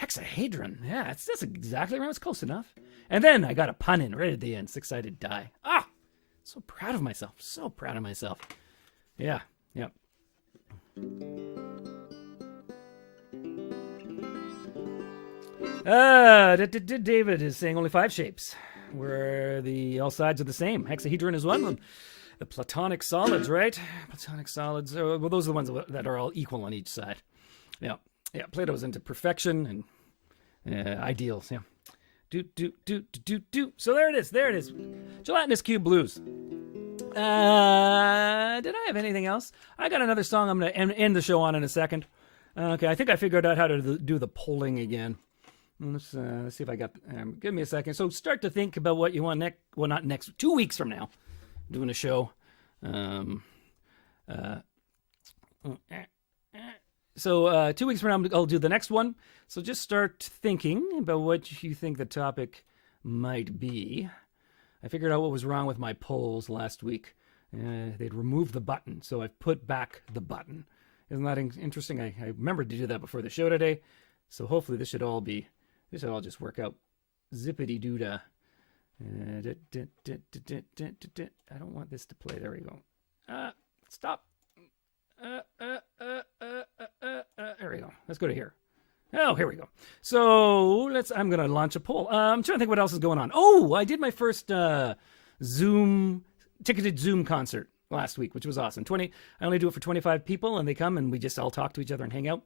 Hexahedron. Yeah, that's exactly right. It's close enough. And then I got a pun in right at the end. Six-sided die. Ah, so proud of myself. So proud of myself. Yeah, yep. David is saying only 5 shapes, where all sides are the same. Hexahedron is one of them. The platonic solids, right? Platonic solids. Well, those are the ones that are all equal on each side. Yeah. Plato's into perfection and ideals. Yeah. Do. So there it is. Gelatinous Cube Blues. Did I have anything else? I got another song I'm going to end the show on in a second. Okay, I think I figured out how to do the polling again. Let's see if I got. Give me a second. So start to think about what you want next. Well, not next. 2 weeks from now, doing a show. So 2 weeks from now, I'll do the next one. So just start thinking about what you think the topic might be. I figured out what was wrong with my polls last week. They'd removed the button, so I've put back the button. Isn't that interesting? I remembered to do that before the show today. So hopefully this should all just work out. Zippity doo-dah. I don't want this to play. There we go. Stop. There we go. Let's go to here. Oh, here we go. So I'm going to launch a poll. I'm trying to think what else is going on. Oh, I did my first ticketed Zoom concert last week, which was awesome. I only do it for 25 people, and they come, and we just all talk to each other and hang out.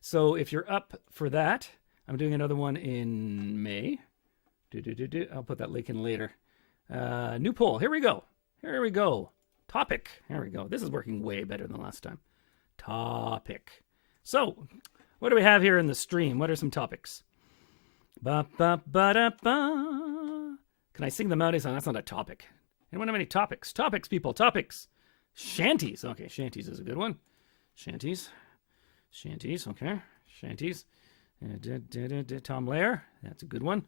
So if you're up for that, I'm doing another one in May. I'll put that link in later. New poll. Here we go. Here we go. Topic. Here we go. This is working way better than last time. Topic. So, what do we have here in the stream? What are some topics? Ba ba ba da ba. Can I sing the melody song? That's not a topic. Anyone have any topics? Topics, people. Topics. Shanties. Okay, shanties is a good one. Shanties. Shanties. Okay. Shanties. Tom Lair. That's a good one.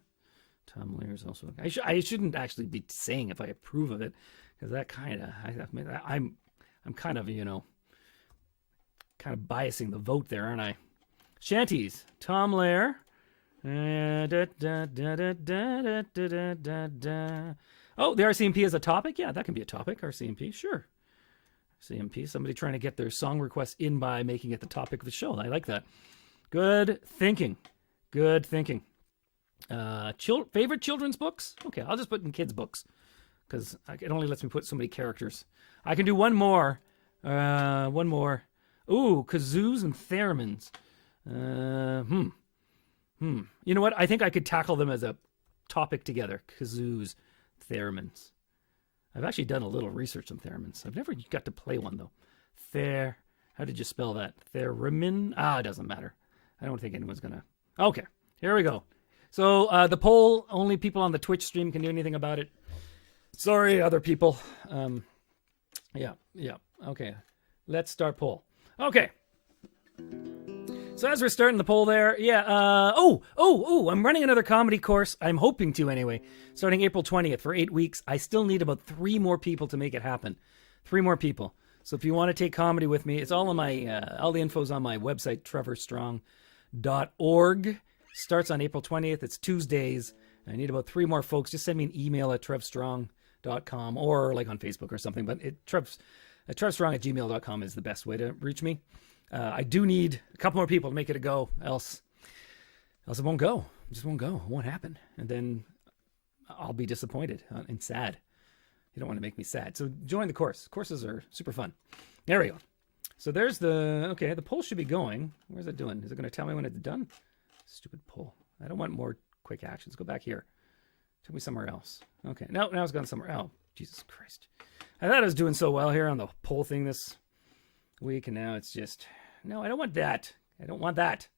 Tom Lair is also. I shouldn't actually be saying if I approve of it, because that kind of I'm kind of kind of biasing the vote there, aren't I? Shanties. Tom Lair. Oh, the RCMP is a topic? Yeah, that can be a topic. RCMP, sure. RCMP, somebody trying to get their song request in by making it the topic of the show. I like that. Good thinking. Good thinking. Favorite children's books? Okay, I'll just put in kids' books, because it only lets me put so many characters. I can do one more. One more. Ooh, kazoos and theremins. You know what? I think I could tackle them as a topic together. Kazoos, theremins. I've actually done a little research on theremins. I've never got to play one, though. How did you spell that? Theremin? It doesn't matter. I don't think anyone's going to... Okay, here we go. So the poll, only people on the Twitch stream can do anything about it. Sorry, other people. Yeah. Okay, let's start poll. Okay. So as we're starting the poll there, I'm running another comedy course. I'm hoping to anyway. Starting April 20th for 8 weeks. I still need about 3 more people to make it happen. 3 more people. So if you want to take comedy with me, it's all on my, all the info's on my website, trevorstrong.org. Starts on April 20th. It's Tuesdays. I need about 3 more folks. Just send me an email at trevstrong.com or like on Facebook or something. But trevstrong@gmail.com is the best way to reach me. I do need a couple more people to make it a go, else it won't go. It just won't go. It won't happen. And then I'll be disappointed and sad. You don't want to make me sad. So join the course. Courses are super fun. There we go. So there's the poll should be going. Where's it doing? Is it going to tell me when it's done? Stupid poll. I don't want more quick actions. Go back here. Tell me somewhere else. Okay. No, now it's gone somewhere. Oh, Jesus Christ. I thought I was doing so well here on the poll thing this week, and now it's just... No, I don't want that. I don't want that.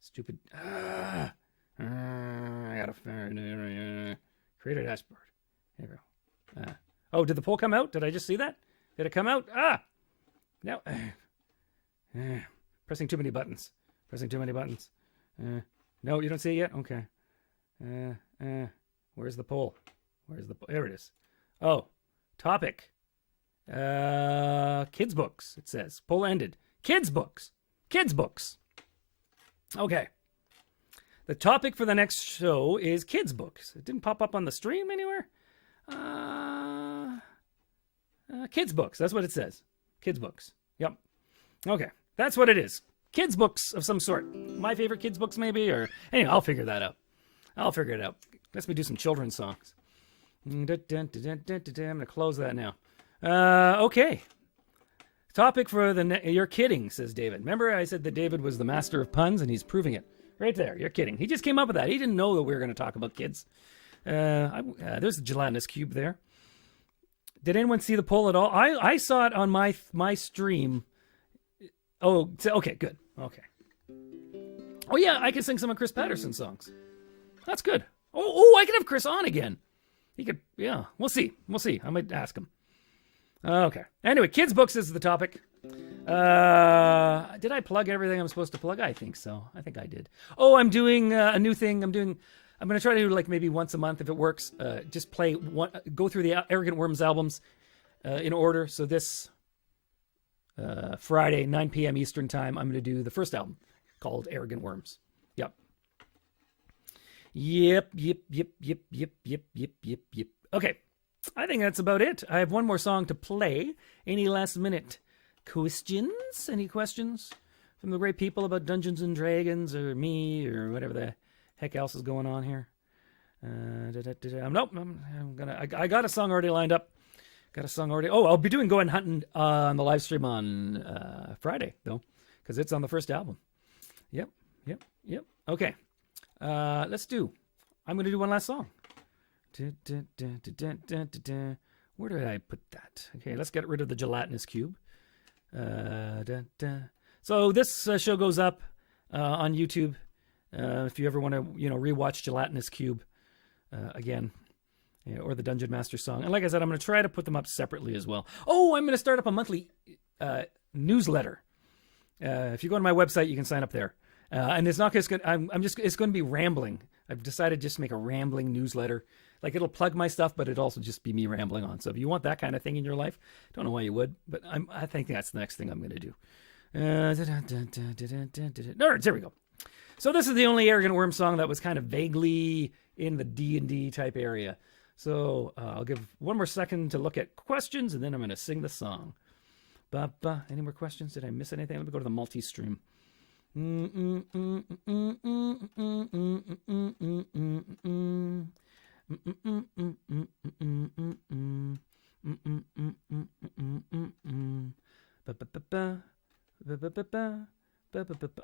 Stupid. I gotta create a dashboard. There we go. Oh, did the poll come out? Did I just see that? Did it come out? No. Pressing too many buttons. No, you don't see it yet? Okay. Where's the poll? There it is. Oh, topic. Kids books, it says. Poll ended. Kids books. Okay. The topic for the next show is kids books. It didn't pop up on the stream anywhere. Kids books. That's what it says. Kids books. Yep. Okay. That's what it is. Kids books of some sort. My favorite kids books maybe, or anyway, I'll figure that out. Let's me do some children's songs. I'm going to close that now. Okay. Topic for you're kidding, says David. Remember I said that David was the master of puns, and he's proving it. Right there. You're kidding. He just came up with that. He didn't know that we were going to talk about kids. There's the gelatinous cube there. Did anyone see the poll at all? I saw it on my stream. Oh, okay, good. Okay. Oh, yeah, I can sing some of Chris Patterson's songs. That's good. Oh, I can have Chris on again. He could, yeah. We'll see. I might ask him. Okay. Anyway, kids' books is the topic. Did I plug everything I'm supposed to plug? I think so. I think I did. Oh, I'm doing a new thing. I'm going to try to do like maybe once a month if it works. Just go through the Arrogant Worms albums in order. So this Friday, 9 p.m. Eastern time, I'm going to do the first album called Arrogant Worms. Yep. Okay. I think that's about it. I have one more song to play. Any last minute questions? Any questions from the great people about Dungeons and Dragons or me or whatever the heck else is going on here? Nope. I got a song already lined up. Oh, I'll be doing Going Hunting on the live stream on Friday though, because it's on the first album. Yep. Okay. I'm going to do one last song. Where did I put that? Okay, let's get rid of the gelatinous cube. So this show goes up on YouTube. If you ever want to, rewatch Gelatinous Cube again, or the Dungeon Master song. And like I said, I'm going to try to put them up separately as well. Oh, I'm going to start up a monthly newsletter. If you go to my website, you can sign up there. And it's not just it's going to be rambling. I've decided just to make a rambling newsletter. Like, it'll plug my stuff, but it'll also just be me rambling on. So if you want that kind of thing in your life, don't know why you would, but I think that's the next thing I'm going to do. Nerds, there we go. So this is the only Arrogant Worm song that was kind of vaguely in the D&D type area. So I'll give one more second to look at questions, and then I'm going to sing the song. Any more questions? Did I miss anything? Let me go to the multi-stream.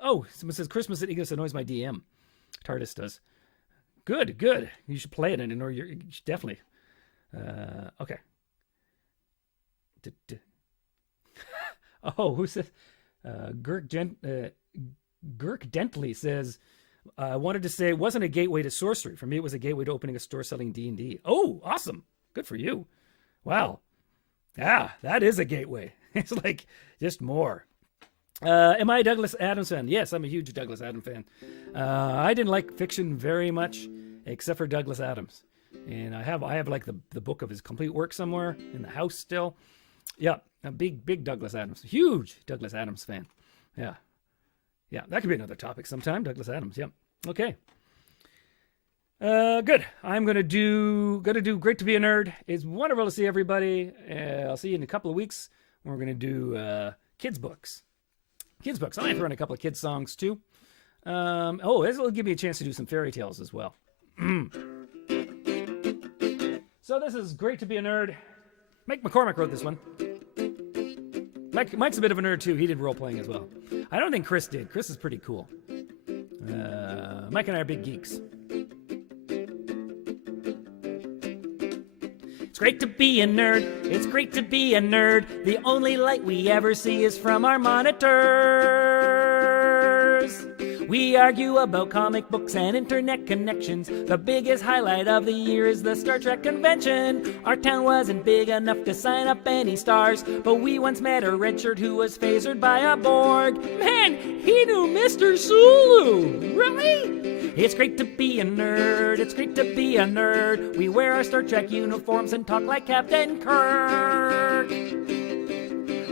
Oh, someone says Christmas at Ignis annoys my DM. TARDIS does. Good. You should play it, and you should definitely. Okay. Oh, who says? Gurk Dentley says, I wanted to say it wasn't a gateway to sorcery. For me, it was a gateway to opening a store selling D&D. Oh, awesome. Good for you. Wow. Yeah, that is a gateway. It's like just more. Am I a Douglas Adams fan? Yes, I'm a huge Douglas Adams fan. I didn't like fiction very much, except for Douglas Adams. And I have like the book of his complete work somewhere in the house still. Yeah, a big Douglas Adams. Huge Douglas Adams fan. Yeah. Yeah, that could be another topic sometime. Douglas Adams, yep. Okay. Good. I'm gonna do Great to Be a Nerd. It's wonderful to see everybody. I'll see you in a couple of weeks. We're gonna do kids books. I might throw in a couple of kids songs too. This will give me a chance to do some fairy tales as well. So this is Great to Be a Nerd. Mike McCormick wrote this one. Mike's a bit of a nerd too. He did role playing as well. I don't think Chris did. Chris is pretty cool. Mike and I are big geeks. It's great to be a nerd. It's great to be a nerd. The only light we ever see is from our monitors. We argue about comic books and internet connections. The biggest highlight of the year is the Star Trek convention. Our town wasn't big enough to sign up any stars, but we once met a redshirt who was phasered by a Borg. Man, he knew Mr. Sulu! Really? It's great to be a nerd. It's great to be a nerd. We wear our Star Trek uniforms and talk like Captain Kirk.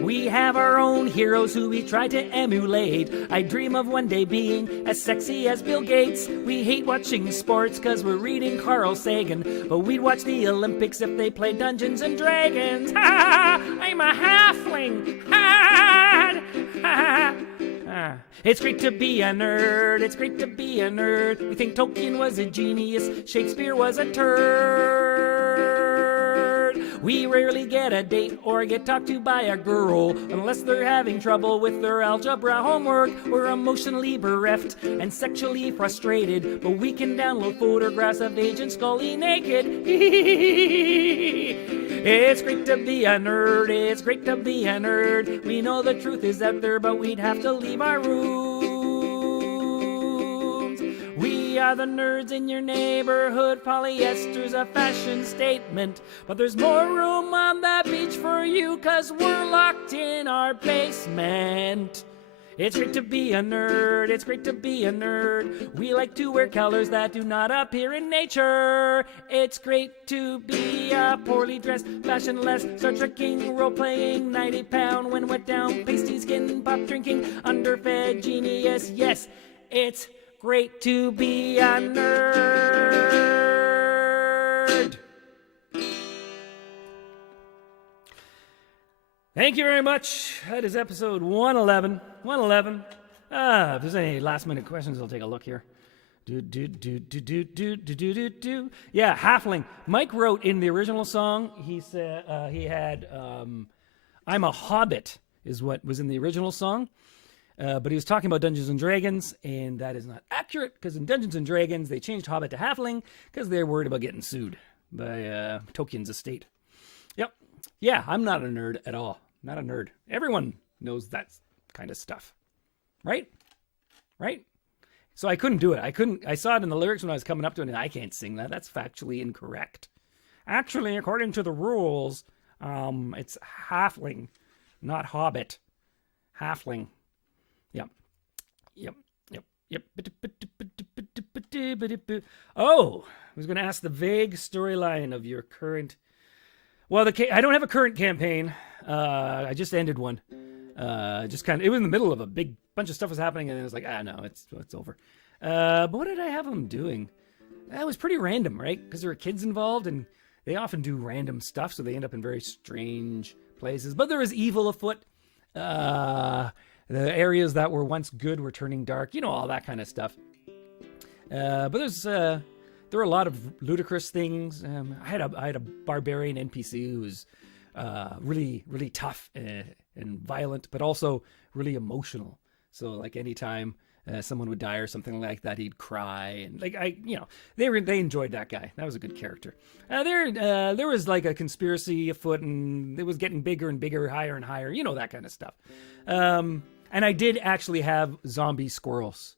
We have our own heroes who we try to emulate. I dream of one day being as sexy as Bill Gates. We hate watching sports cause we're reading Carl Sagan, but we'd watch the Olympics if they played Dungeons and Dragons. Ha! I'm a halfling. Ha! Ha! It's great to be a nerd. It's great to be a nerd. We think Tolkien was a genius. Shakespeare was a turd. We rarely get a date or get talked to by a girl unless they're having trouble with their algebra homework. We're emotionally bereft and sexually frustrated, but we can download photographs of Agent Scully naked. It's great to be a nerd. It's great to be a nerd. We know the truth is out there, but we'd have to leave our rooms. We are the nerds in your neighborhood. Polyester's a fashion statement, but there's more room on the beach for you cause we're locked in our basement. It's great to be a nerd. It's great to be a nerd. We like to wear colors that do not appear in nature. It's great to be a poorly dressed, fashionless, Star Trekking, role-playing, 90-pound, when wet down, pasty skin, pop drinking, underfed genius. Yes, it's great to be a nerd. Thank you very much. That is episode 111. 111. If there's any last-minute questions, I'll take a look here. Yeah, halfling. Mike wrote in the original song, he said he had I'm a Hobbit is what was in the original song. But he was talking about Dungeons & Dragons, and that is not accurate, because in Dungeons & Dragons, they changed Hobbit to Halfling, because they're worried about getting sued by Tolkien's estate. Yep. Yeah, I'm not a nerd at all. Not a nerd. Everyone knows that kind of stuff. Right? Right? So I couldn't do it. I saw it in the lyrics when I was coming up to it, and I can't sing that. That's factually incorrect. Actually, according to the rules, it's halfling, not hobbit. Halfling. Yep. Yep. Yep. Oh, I was going to ask the vague storyline of your current. Well, I don't have a current campaign. I just ended one. Just kind of, it was in the middle of a big bunch of stuff was happening, and it was like, no, it's over. But what did I have them doing? That was pretty random, right? Because there were kids involved, and they often do random stuff, so they end up in very strange places. But there was evil afoot. The areas that were once good were turning dark. You know, all that kind of stuff. But there were a lot of ludicrous things. I had a barbarian NPC who was really, really tough and violent, but also really emotional. So, like, anytime someone would die or something like that, he'd cry, and they enjoyed that guy. That was a good character. There was like a conspiracy afoot, and it was getting bigger and bigger, higher and higher. You know, that kind of stuff. And I did actually have zombie squirrels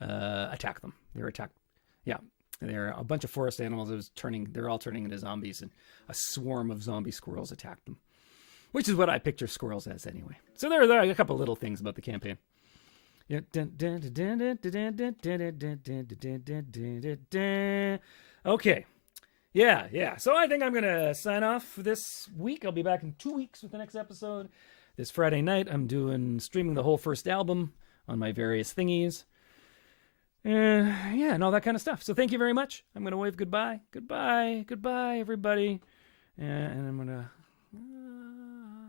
attack them. They were attacked. Yeah, they're a bunch of forest animals. They're all turning into zombies, and a swarm of zombie squirrels attacked them, which is what I picture squirrels as anyway. So there are a couple little things about the campaign. Yeah. Okay. Yeah. So I think I'm going to sign off this week. I'll be back in 2 weeks with the next episode. This Friday night, I'm streaming the whole first album on my various thingies. And all that kind of stuff. So thank you very much. I'm going to wave goodbye. Goodbye, everybody. And I'm going to